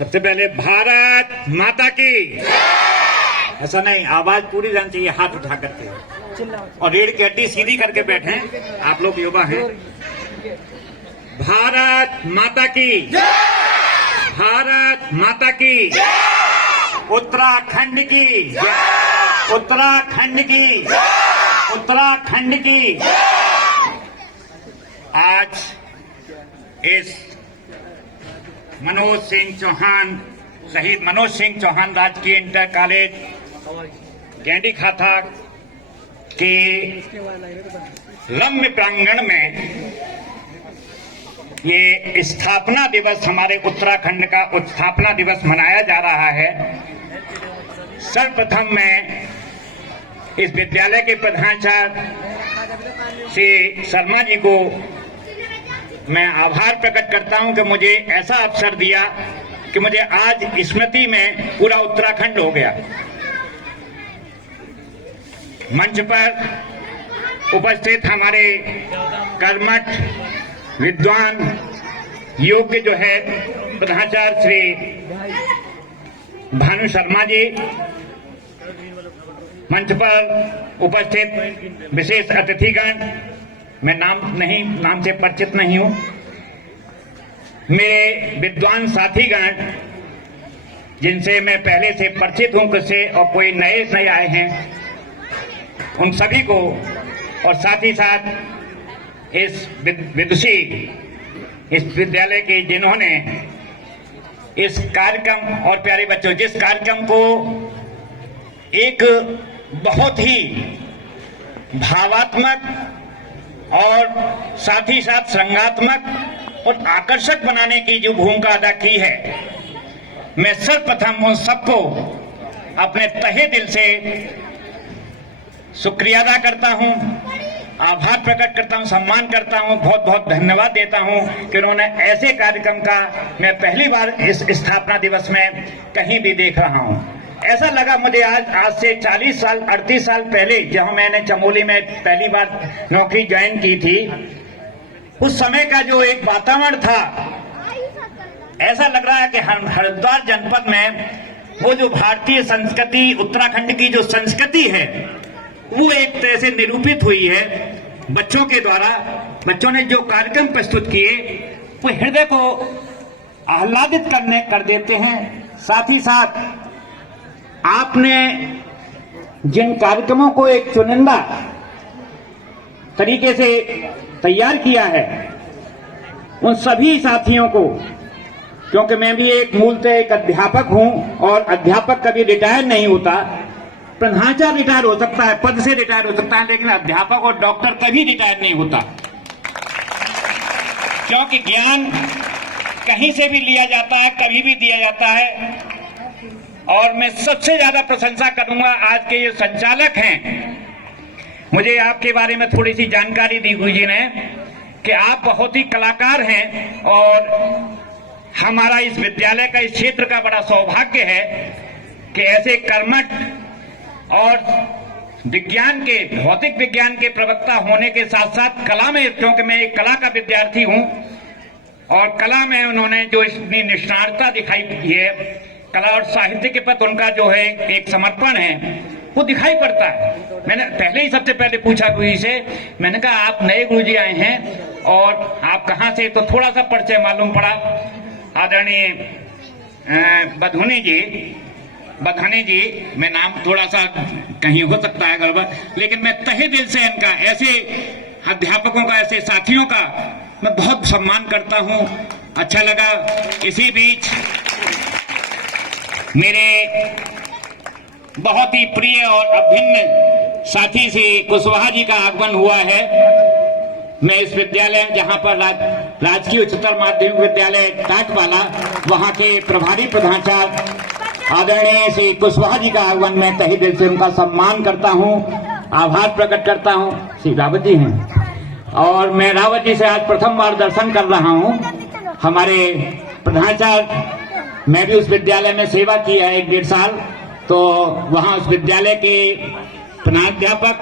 सबसे पहले भारत माता की। ऐसा नहीं, आवाज पूरी जानी चाहिए, हाथ उठा करके, और रीढ़ की हड्डी सीधी करके बैठे। आप लोग युवा हैं। भारत माता की, भारत माता की, उत्तराखंड की, उत्तराखंड की, उत्तराखंड की। आज इस मनोज सिंह चौहान, शहीद मनोज सिंह चौहान राजकीय इंटर कॉलेज गैंडी खाथा के रम्य प्रांगण में ये स्थापना दिवस, हमारे उत्तराखंड का स्थापना दिवस मनाया जा रहा है। सर्वप्रथम मैं इस विद्यालय के प्रधानाचार्य श्री शर्मा जी को मैं आभार प्रकट करता हूं कि मुझे ऐसा अवसर दिया कि मुझे आज स्मृति में पूरा उत्तराखंड हो गया। मंच पर उपस्थित हमारे कर्मठ विद्वान योग्य जो है प्रधानाचार्य श्री भानु शर्मा जी, मंच पर उपस्थित विशेष अतिथिगण, मैं नाम से परिचित नहीं हूं, मेरे विद्वान साथीगण जिनसे मैं पहले से परिचित हूं किससे, और कोई नए आए हैं, उन सभी को, और साथ ही साथ इस विदुषी इस विद्यालय के जिन्होंने इस कार्यक्रम, और प्यारे बच्चों, जिस कार्यक्रम को एक बहुत ही भावात्मक और साथ ही साथ श्रृंगात्मक और आकर्षक बनाने की जो भूमिका अदा की है, मैं सर्वप्रथम उन सबको अपने तहे दिल से शुक्रिया अदा करता हूं, आभार प्रकट करता हूं, सम्मान करता हूं, बहुत बहुत धन्यवाद देता हूं कि उन्होंने ऐसे कार्यक्रम का मैं पहली बार इस स्थापना दिवस में कहीं भी देख रहा हूं। ऐसा लगा मुझे आज से 40 साल 38 साल पहले, जहां मैंने चमोली में पहली बार नौकरी ज्वाइन की थी, उस समय का जो एक वातावरण था, ऐसा लग रहा है कि हरिद्वार जनपद में वो जो भारतीय संस्कृति, उत्तराखंड की जो संस्कृति है, वो एक तरह से निरूपित हुई है बच्चों के द्वारा। बच्चों ने जो कार्यक्रम प्रस्तुत किए वो हृदय को आह्लादित कर देते हैं। साथ ही साथ आपने जिन कार्यक्रमों को एक चुनिंदा तरीके से तैयार किया है, उन सभी साथियों को, क्योंकि मैं भी एक मूलतः एक अध्यापक हूं, और अध्यापक कभी रिटायर नहीं होता। प्रधानाचार्य रिटायर हो सकता है, पद से रिटायर हो सकता है, लेकिन अध्यापक और डॉक्टर कभी रिटायर नहीं होता, क्योंकि ज्ञान कहीं से भी लिया जाता है, कभी भी दिया जाता है। और मैं सबसे ज्यादा प्रशंसा करूंगा आज के ये संचालक हैं। मुझे आपके बारे में थोड़ी सी जानकारी दी गुरुजी ने कि आप बहुत ही कलाकार हैं, और हमारा इस विद्यालय का, इस क्षेत्र का बड़ा सौभाग्य है कि ऐसे कर्मठ और विज्ञान के, भौतिक विज्ञान के प्रवक्ता होने के साथ साथ कला में, क्योंकि मैं एक कला का विद्यार्थी हूं, और कला में उन्होंने जो इतनी निष्णातता दिखाई है, कला और साहित्य के प्रति उनका जो है एक समर्पण है, वो दिखाई पड़ता है। मैंने पहले ही सबसे पहले पूछा गुरुजी से, मैंने कहा आप नए गुरुजी आए हैं और आप कहाँ से, तो थोड़ा सा परिचय मालूम पड़ा। आदरणीय बधानी जी, मैं नाम थोड़ा सा कहीं हो सकता है गड़बड़, लेकिन मैं तहे दिल से इनका, ऐसे अध्यापकों का, ऐसे साथियों का मैं बहुत सम्मान करता हूं। अच्छा लगा। इसी बीच मेरे बहुत ही प्रिय और अभिन्न साथी श्री कुशवाहा जी का आगमन हुआ है। मैं इस विद्यालय, जहां पर राजकीय उच्चतर माध्यमिक विद्यालय टाटवाला, वहां के प्रभारी प्रधानाचार्य आदरणीय श्री कुशवाहा जी का आगमन मैं तहे दिल से उनका सम्मान करता हूं, आभार प्रकट करता हूं। श्री रावत जी हैं, और मैं रावत जी से आज प्रथम बार दर्शन कर रहा हूं। हमारे प्रधानाचार्य, मैं भी उस विद्यालय में सेवा की है 1-1.5 साल, तो वहां उस विद्यालय के प्रधानाध्यापक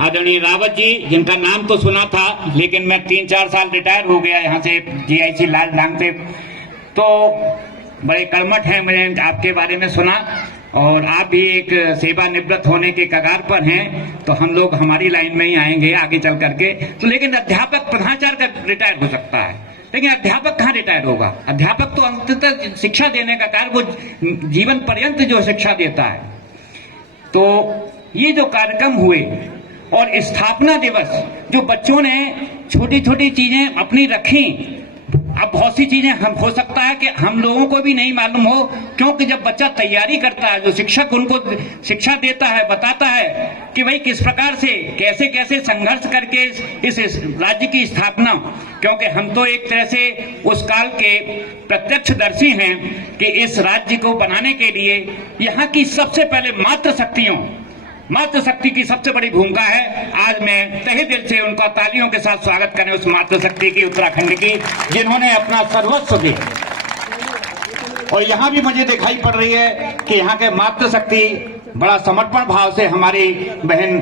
आदरणीय रावत जी, जिनका नाम तो सुना था, लेकिन मैं 3-4 साल रिटायर हो गया यहाँ से GIC लाल डांग से, तो बड़े कर्मठ हैं, मैंने आपके बारे में सुना, और आप भी एक सेवानिवृत्त होने के कगार पर हैं, तो हम लोग हमारी लाइन में ही आएंगे आगे चल करके। तो लेकिन अध्यापक प्रधानाचार्य का रिटायर हो सकता है, लेकिन अध्यापक कहाँ रिटायर होगा? अध्यापक तो अंततः शिक्षा देने का कार्य, वो जीवन पर्यंत जो शिक्षा देता है। तो ये जो कार्यक्रम हुए और स्थापना दिवस, जो बच्चों ने छोटी छोटी चीजें अपनी रखी, अब बहुत सी चीजें हम हो सकता है कि हम लोगों को भी नहीं मालूम हो, क्योंकि जब बच्चा तैयारी करता है, जो शिक्षक उनको शिक्षा देता है, बताता है कि भाई किस प्रकार से कैसे कैसे संघर्ष करके इस राज्य की स्थापना, क्योंकि हम तो एक तरह से उस काल के प्रत्यक्षदर्शी हैं कि इस राज्य को बनाने के लिए यहाँ की सबसे पहले मातृशक्ति की सबसे बड़ी भूमिका है। आज मैं तहे दिल से उनका तालियों के साथ स्वागत करें उस मातृशक्ति की, उत्तराखंड की, जिन्होंने अपना सर्वस्व दिया। और यहाँ भी मुझे दिखाई पड़ रही है कि यहाँ के मातृशक्ति बड़ा समर्पण भाव से हमारी बहन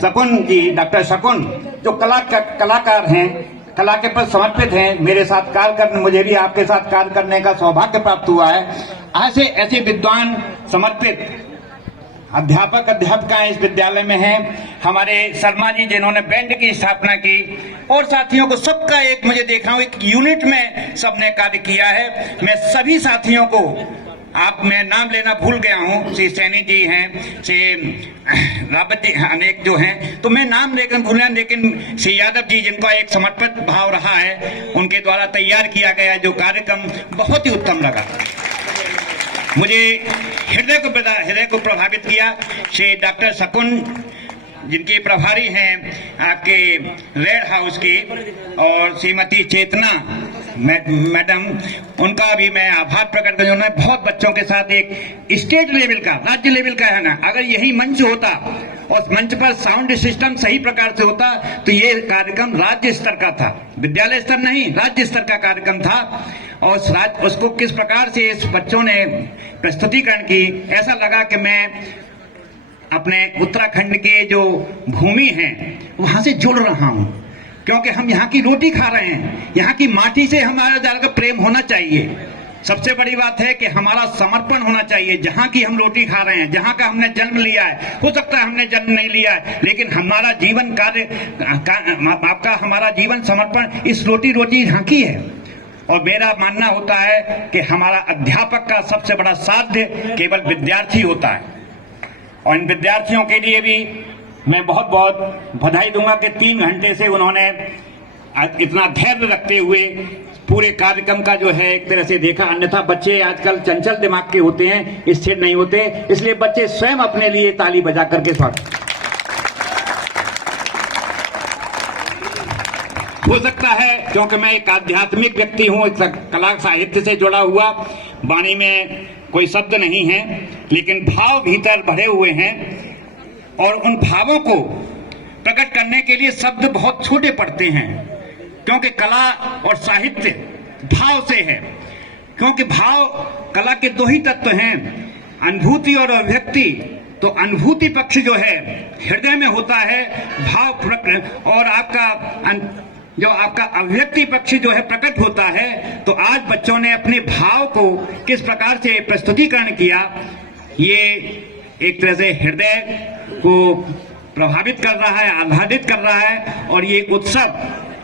शकुन जी, डॉक्टर शकुन, जो कलाकार हैं, कला के प्रति समर्पित हैं, मेरे साथ कार्य करने, मुझे भी आपके साथ कार्य करने का सौभाग्य प्राप्त हुआ है। ऐसे विद्वान समर्पित अध्यापकाएं इस विद्यालय में हैं। हमारे शर्मा जी, जिन्होंने बैंड की स्थापना की, और साथियों को सबका एक, मुझे देख रहा हूं एक यूनिट में सबने कार्य किया है। मैं सभी साथियों को, मैं नाम लेना भूल गया हूं, श्री सैनी जी हैं, श्री रावत जी, अनेक जो हैं, तो मैं नाम लेकर भूल गया, लेकिन श्री यादव जी, जिनका एक समर्पित भाव रहा है, उनके द्वारा तैयार किया गया जो कार्यक्रम बहुत ही उत्तम लगा, मुझे हृदय को प्रभावित किया। श्री डॉक्टर शकुन, जिनके प्रभारी हैं आपके रेड हाउस की, और श्रीमती चेतना मैडम, उनका भी मैं आभार प्रकट करता हूं। उन्होंने बहुत बच्चों के साथ एक स्टेट लेवल का, राज्य लेवल का है ना, अगर यही मंच होता और मंच पर साउंड सिस्टम सही प्रकार से होता तो ये कार्यक्रम राज्य स्तर का था, विद्यालय स्तर नहीं, राज्य स्तर का कार्यक्रम था। और उसको किस प्रकार से इस बच्चों ने प्रस्तुतिकरण की, ऐसा लगा कि मैं अपने उत्तराखंड के जो भूमि है वहां से जुड़ रहा हूं, क्योंकि हम यहाँ की रोटी खा रहे हैं, यहाँ की माटी से हमारा ज्यादा प्रेम होना चाहिए। सबसे बड़ी बात है कि हमारा समर्पण होना चाहिए। जहाँ की हम रोटी खा रहे हैं, जहाँ का हमने जन्म लिया है, हो सकता है हमने जन्म नहीं लिया है, लेकिन हमारा जीवन कार्य हमारा जीवन समर्पण इस रोटी यहाँ की है। और मेरा मानना होता है कि हमारा अध्यापक का सबसे बड़ा साध्य केवल विद्यार्थी होता है, और इन विद्यार्थियों के लिए भी मैं बहुत बहुत बधाई दूंगा कि 3 घंटे से उन्होंने इतना धैर्य रखते हुए पूरे कार्यक्रम का जो है एक तरह से देखा। अन्यथा बच्चे आजकल चंचल दिमाग के होते हैं, स्थिर नहीं होते, इसलिए बच्चे स्वयं अपने लिए ताली बजा करके स्वागत। हो सकता है क्योंकि मैं एक आध्यात्मिक व्यक्ति हूं, कला साहित्य से जुड़ा हुआ, वाणी में कोई शब्द नहीं है, लेकिन भाव भीतर भरे हुए हैं, और उन भावों को प्रकट करने के लिए शब्द बहुत छोटे पड़ते हैं, क्योंकि कला और साहित्य भाव से है। क्योंकि भाव, कला के 2 ही तत्व हैं, अनुभूति और अभिव्यक्ति। तो अनुभूति पक्ष जो है हृदय में होता है, भाव और आपका अभिव्यक्ति पक्ष जो है प्रकट होता है। तो आज बच्चों ने अपने भाव को किस प्रकार से प्रस्तुतिकरण किया, ये एक तरह से हृदय को प्रभावित कर रहा है, आह्लादित कर रहा है, और ये उत्सव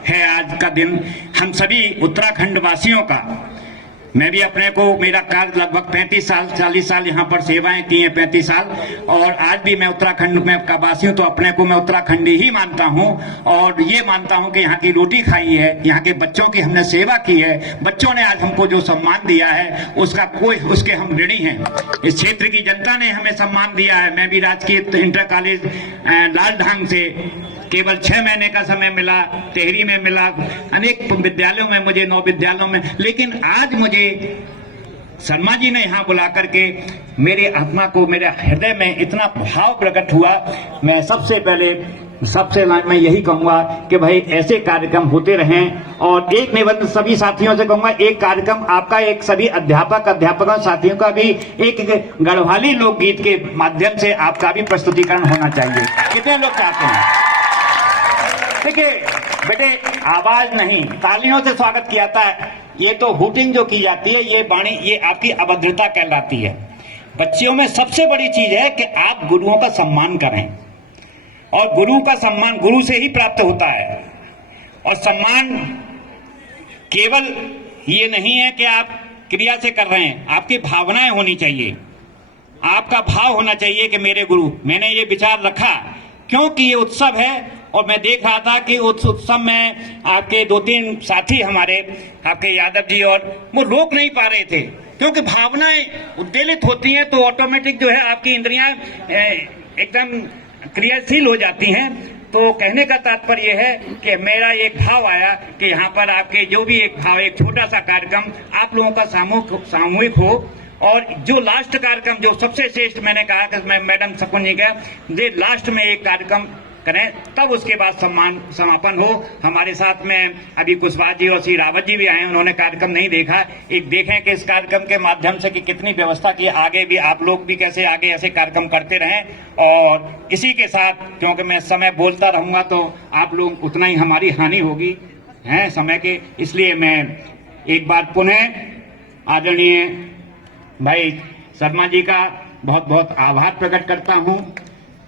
है आज का दिन हम सभी उत्तराखंड वासियों का। मैं भी अपने को, मेरा कार्य लगभग 40 साल यहाँ पर सेवाएं की हैं, 35 साल, और आज भी मैं उत्तराखंड में का वासी हूँ, तो अपने को मैं उत्तराखंडी ही मानता हूँ, और ये मानता हूँ कि यहाँ की रोटी खाई है, यहाँ के बच्चों की हमने सेवा की है, बच्चों ने आज हमको जो सम्मान दिया है उसके हम ऋणी हैं। इस क्षेत्र की जनता ने हमें सम्मान दिया है। मैं भी राजकीय इंटर कॉलेज लालढांग से केवल 6 महीने का समय मिला, टेहरी में मिला, अनेक विद्यालयों में, मुझे 9 विद्यालयों में, लेकिन आज मुझे शर्मा जी ने यहाँ बुला करके मेरे आत्मा को, मेरे हृदय में इतना भाव प्रकट हुआ। मैं सबसे मैं यही कहूंगा कि भाई ऐसे कार्यक्रम होते रहें, और एक निबंध सभी साथियों से कहूंगा, एक कार्यक्रम आपका, एक सभी अध्यापकों साथियों का भी एक गढ़वाली लोकगीत के माध्यम से आपका भी प्रस्तुतिकरण होना चाहिए। कितने लोग चाहते हैं? देखिए बेटे, आवाज नहीं, तालियों से स्वागत किया जाता है। ये तो हुटिंग जो की जाती है, ये वाणी, ये आपकी अभद्रता कहलाती है। बच्चियों में सबसे बड़ी चीज है कि आप गुरुओं का सम्मान करें, और गुरु का सम्मान गुरु से ही प्राप्त होता है। और सम्मान केवल ये नहीं है कि आप क्रिया से कर रहे हैं, आपकी भावनाएं होनी चाहिए, आपका भाव होना चाहिए कि मेरे गुरु। मैंने ये विचार रखा क्योंकि ये उत्सव है, और मैं देख रहा था कि उस उत्सव में आपके 2-3 साथी हमारे, आपके यादव जी, और वो रोक नहीं पा रहे थे, क्योंकि भावनाएं उद्वेलित होती हैं तो ऑटोमेटिक जो है आपकी इंद्रियां एकदम क्रियाशील हो जाती हैं। तो कहने का तात्पर्य है कि मेरा एक भाव आया कि यहाँ पर आपके जो भी एक भाव, एक छोटा सा कार्यक्रम आप लोगों का सामूहिक हो, और जो लास्ट कार्यक्रम, जो सबसे श्रेष्ठ मैंने कहा कि मैं मैडम शकुन जी का, ये लास्ट में एक कार्यक्रम करें, तब उसके बाद समापन हो। हमारे साथ में अभी कुशवाहा जी और श्री रावत जी भी आए, उन्होंने कार्यक्रम नहीं देखा। एक देखें कि इस कार्यक्रम के माध्यम से कि कितनी व्यवस्था की, आगे भी आप लोग भी कैसे आगे ऐसे कार्यक्रम करते रहें। और इसी के साथ, क्योंकि मैं समय बोलता रहूंगा तो आप लोग उतना ही हमारी हानि होगी है समय के, इसलिए मैं एक बार पुनः आदरणीय भाई शर्मा जी का बहुत बहुत आभार प्रकट करता हूं,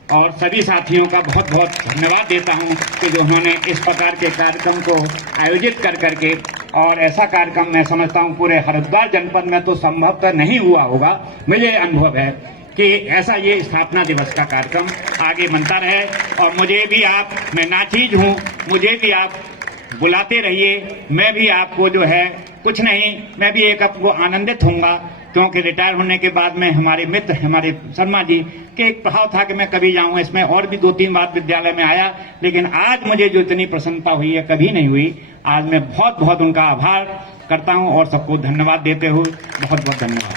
और सभी साथियों का बहुत बहुत धन्यवाद देता हूं कि जो उन्होंने इस प्रकार के कार्यक्रम को आयोजित कर करके, और ऐसा कार्यक्रम मैं समझता हूं पूरे हरिद्वार जनपद में तो संभवतः नहीं हुआ होगा। मुझे अनुभव है कि ऐसा ये स्थापना दिवस का कार्यक्रम आगे बनता रहे, और मुझे भी आप, मैं नाचीज हूं, मुझे भी आप बुलाते रहिए। मैं भी आपको जो है कुछ नहीं, मैं भी एक आपको आनंदित होऊंगा, क्योंकि रिटायर होने के बाद में हमारे मित्र, हमारे शर्मा जी के एक प्रभाव था कि मैं कभी जाऊं इसमें, और भी 2-3 बार विद्यालय में आया, लेकिन आज मुझे जो इतनी प्रसन्नता हुई है कभी नहीं हुई। आज मैं बहुत बहुत उनका आभार करता हूं, और सबको धन्यवाद देते हुए बहुत बहुत धन्यवाद।